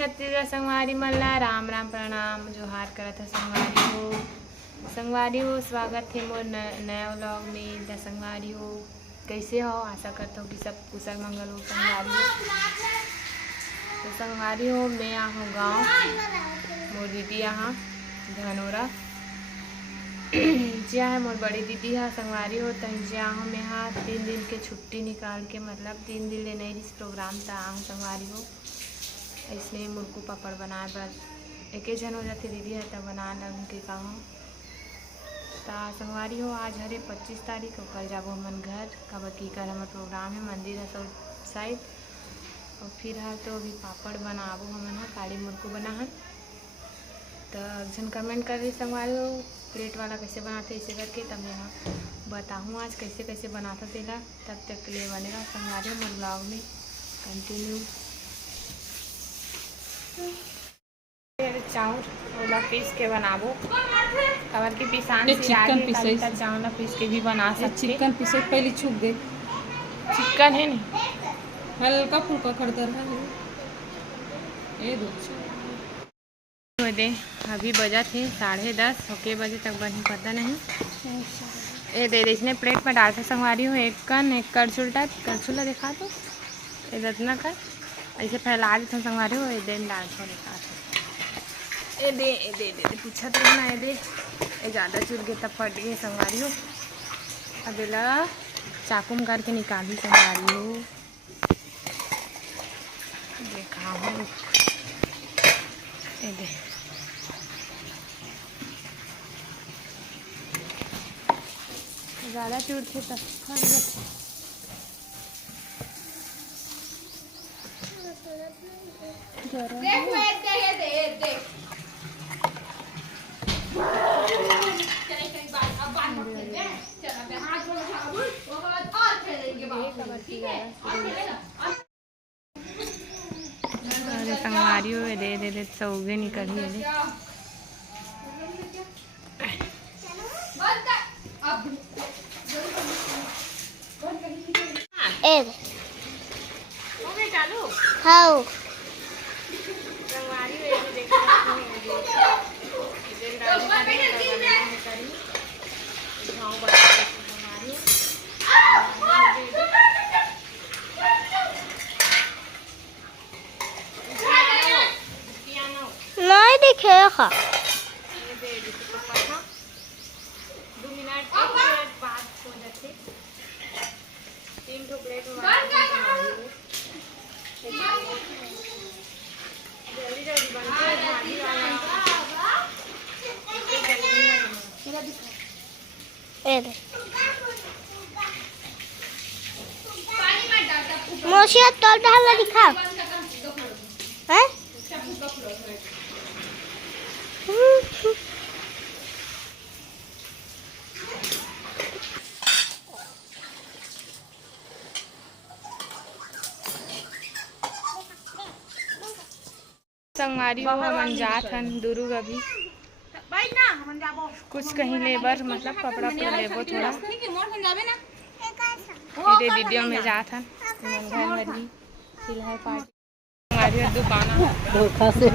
छत्तीसगढ़ संगवारी मल्ला राम राम प्रणाम जोहार करत है संगवारी हो स्वागत है मोर नया व्लॉग में। द संगवारी हो कैसे हो, आशा करता हूँ कि सब कुशल मंगल हो। संगवारी हो तो संगवारी हो मैं यहाँ हूँ गाँव, मोर दीदी यहाँ धनोरा जिया है, मोर बड़ी दीदी है संगवारी हो। तन जिया हूँ मैं यहाँ 3 दिन के छुट्टी निकाल के, मतलब 3 दिन ले नहीं इस प्रोग्राम था आहूँ संगवारी हो। इसलिए मुर्कू पापड़ बनाए बस एक जन हो जाते दीदी है तब बना लग के कहूँ ता संगवारी हो। आज हरे 25 तारीख को कल जाबो हमन घर कब की कर हमार प्रोग्राम है, मंदिर है सब साइड और फिर है तो अभी पापड़ बनाबो हमन है, काली मुर्कू बना है। तो जन कमेंट कर रही संगवारी हो प्लेट वाला कैसे बनाते इसे करके, तब मैं यहाँ बताऊँ आज कैसे कैसे बनाता तेला। तब तक के लिए बनेगा संगवारी हो मोर ब्लॉग में कंटिन्यू। चावल ओला पीस के बनाबो कवर की पिसान से चिकन पीसे चावल पीस के भी बना सकते। चिकन पीसे पहले छुप गए, चिकन है नहीं हल्का फुल्का खड़तर है ये दो दे। अभी बजा थे 10:30 होके बजे तक बनी पता नहीं। ये दे इसने प्लेट में डालते संगवारी हो एक कन एक करछुला दिखा दो इतना कर ऐसे फैला देते हैं संगवारी हो। ये दिन डाल थोड़े ए दे पूछा तो ना ये दे ये ज़्यादा चुर गए तब फट गए संगवारी हो। अब ला चाकू में करके निकाली संगवारी हो। देखा हो ये दे ज़्यादा चूर थे तब फट गए। अरे संगवारी हो दे सौगे निकली है चालू हाँ संगवारी नहीं दिखे खा 2 मिनट बाद हो जाते 3 ठो प्लेट जल्दी मोशिया तोड़ डालना दिखा है। संगवारी हो हमन जात हन दुरुग अभी कुछ कहीं लेबर मतलब कपड़ा पर लेबो थोड़ा ये वीडियो में जात हन घर में भी फिलहाल पार्टी हमारी दुकान धोखा से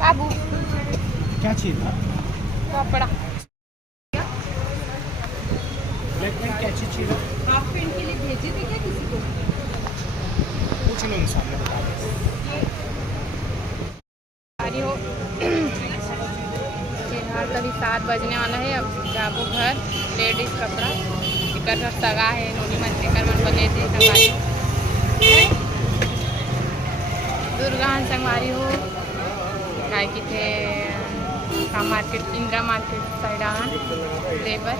बाबू क्या चीज कपड़ा ब्लैक पेंट क्या चीज हाफ पेंट के लिए भेजे थे क्या किसी को? पूछ लो सामने बता दो। हो फिलहाल तभी 7 बजने वाला है। अब जाबो घर लेडीज कपड़ा टिकर सगा है नोनी मन टिकर मन बने थे संगवारी दुर्गान संगवारी हो काय की थे का मार्केट इंदिरा मार्केट साइड आन लेबर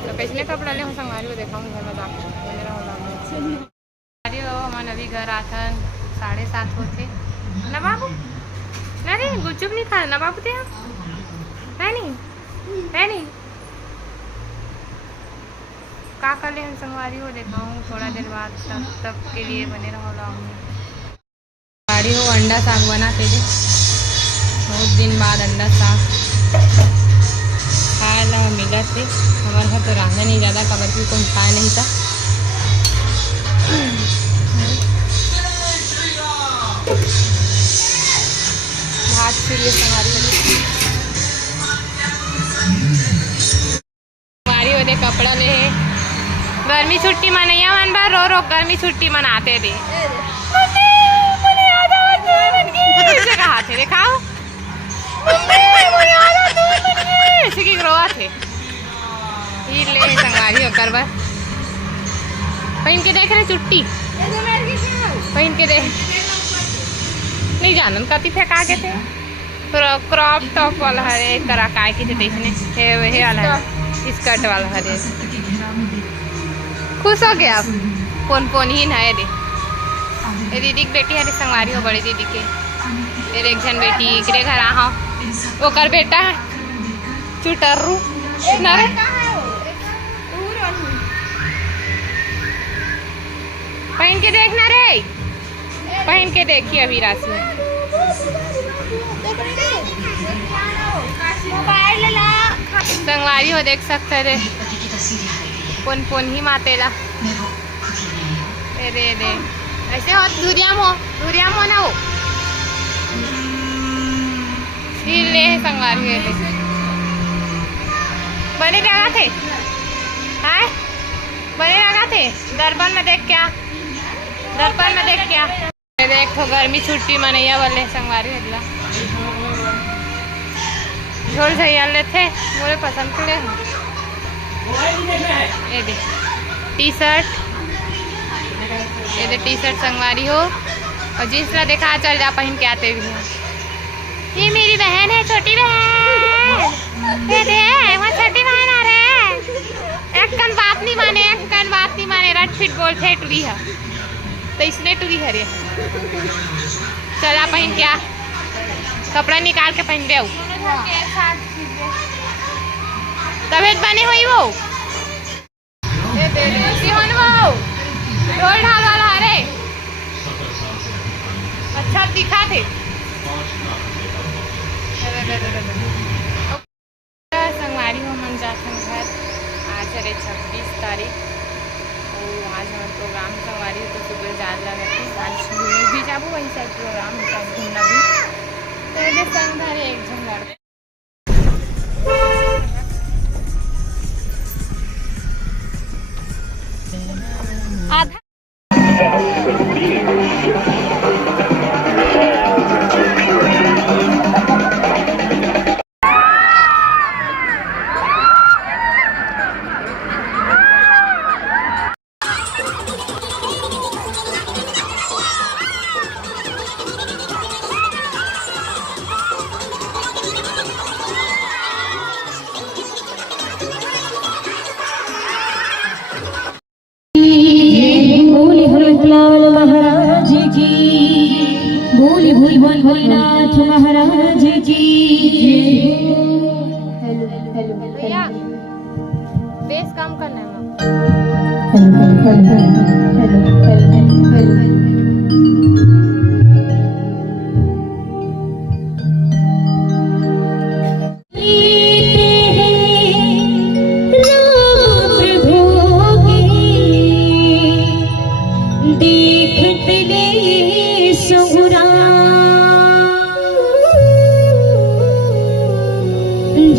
तो कैसने कपड़ा ले संगवारी हो देखा घर में जाकर मेरा संगवारी हो हमन अभी घर आथन 7:30 होते ना बाबू नहीं गुपचुप नहीं खा ना बाबू ते नहीं का कर ले हम संगवारी हो दिखाऊँ थोड़ा देर बाद तब के लिए बने रहो ब्लॉग में। गाड़ी हो अंडा साग बनाते थे बहुत दिन बाद अंडा साग खाए ला मिला थे हमारे घर तो रांधा नहीं ज़्यादा कबर भी कौन खाए नहीं था हाथ छुड़िए संवारी होते कपड़ा ले गर्मी छुट्टी मनैया मन बार रो रो गर्मी छुट्टी मनाते दे कहा थे दिखाओ थे ले संगवारी होकर बस पहन के देख रहे चुट्टी पहन के देख नहीं जानन कति फेंका के थे क्रॉप टॉप वाला हरे करा काय की थे देखने हे वाला स्कर्ट वाला हरे खुश हो गया पोन पोन ही ना दे ये दीदी की बेटी हरे संगवारी हो बड़ी दीदी के मेरे एक जन बेटी एकरे घर आ वो कर बेटा चुटर्रू नरे पहन के देखना रे पहन के देखिए अभी राशि संगवारी हो देख सकते रे पुन पुन ही मातेला रे रे ऐसे हो धुरियाम हो ना हो ले संगवारी है बड़े लगा थे हाय बड़े लगा थे दर्पण में देख क्या देख तो गर्मी छुट्टी मनैया वाले संगवारी हल्ला झोल झैया लेते मोरे पसंद के ये दे टी शर्ट संगवारी हो और जींस ला देखा चल जा पहन के आते भी हैं ये मेरी बहन है छोटी बहन ये दे वो छोटी बहन आ रहे एक कन बात नहीं माने रट फिट बोल थे टुरी है तो इसने टुरी हरे चला पहन क्या कपड़ा निकाल के पहन दे तबीयत बनी हुई वो सिहन वो ढोल ढाल वाला अरे अच्छा दिखा थे संगवारी हो मन जाते घर आज है 26 तारीख और आज हमारे प्रोग्राम संगवारी तो सुबह जान लगे थे आज भी जाबू वही साइड प्रोग्राम होता घूमना भी तो संग धरे एक झंगड़ आधा महाराज की बोली भोलेनाथ महाराज की भैया बेस काम करना है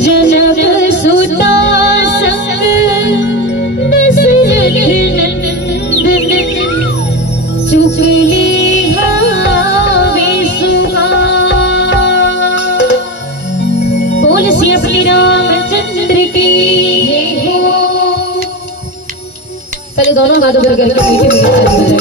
जनक सुता संग दशरथ नंदन चुगली हावे सुहाग बोल सी अपने रामचंद्र की हो। पहले दोनों गादों पर करके मीठे मीठे ताली बजाएंगे।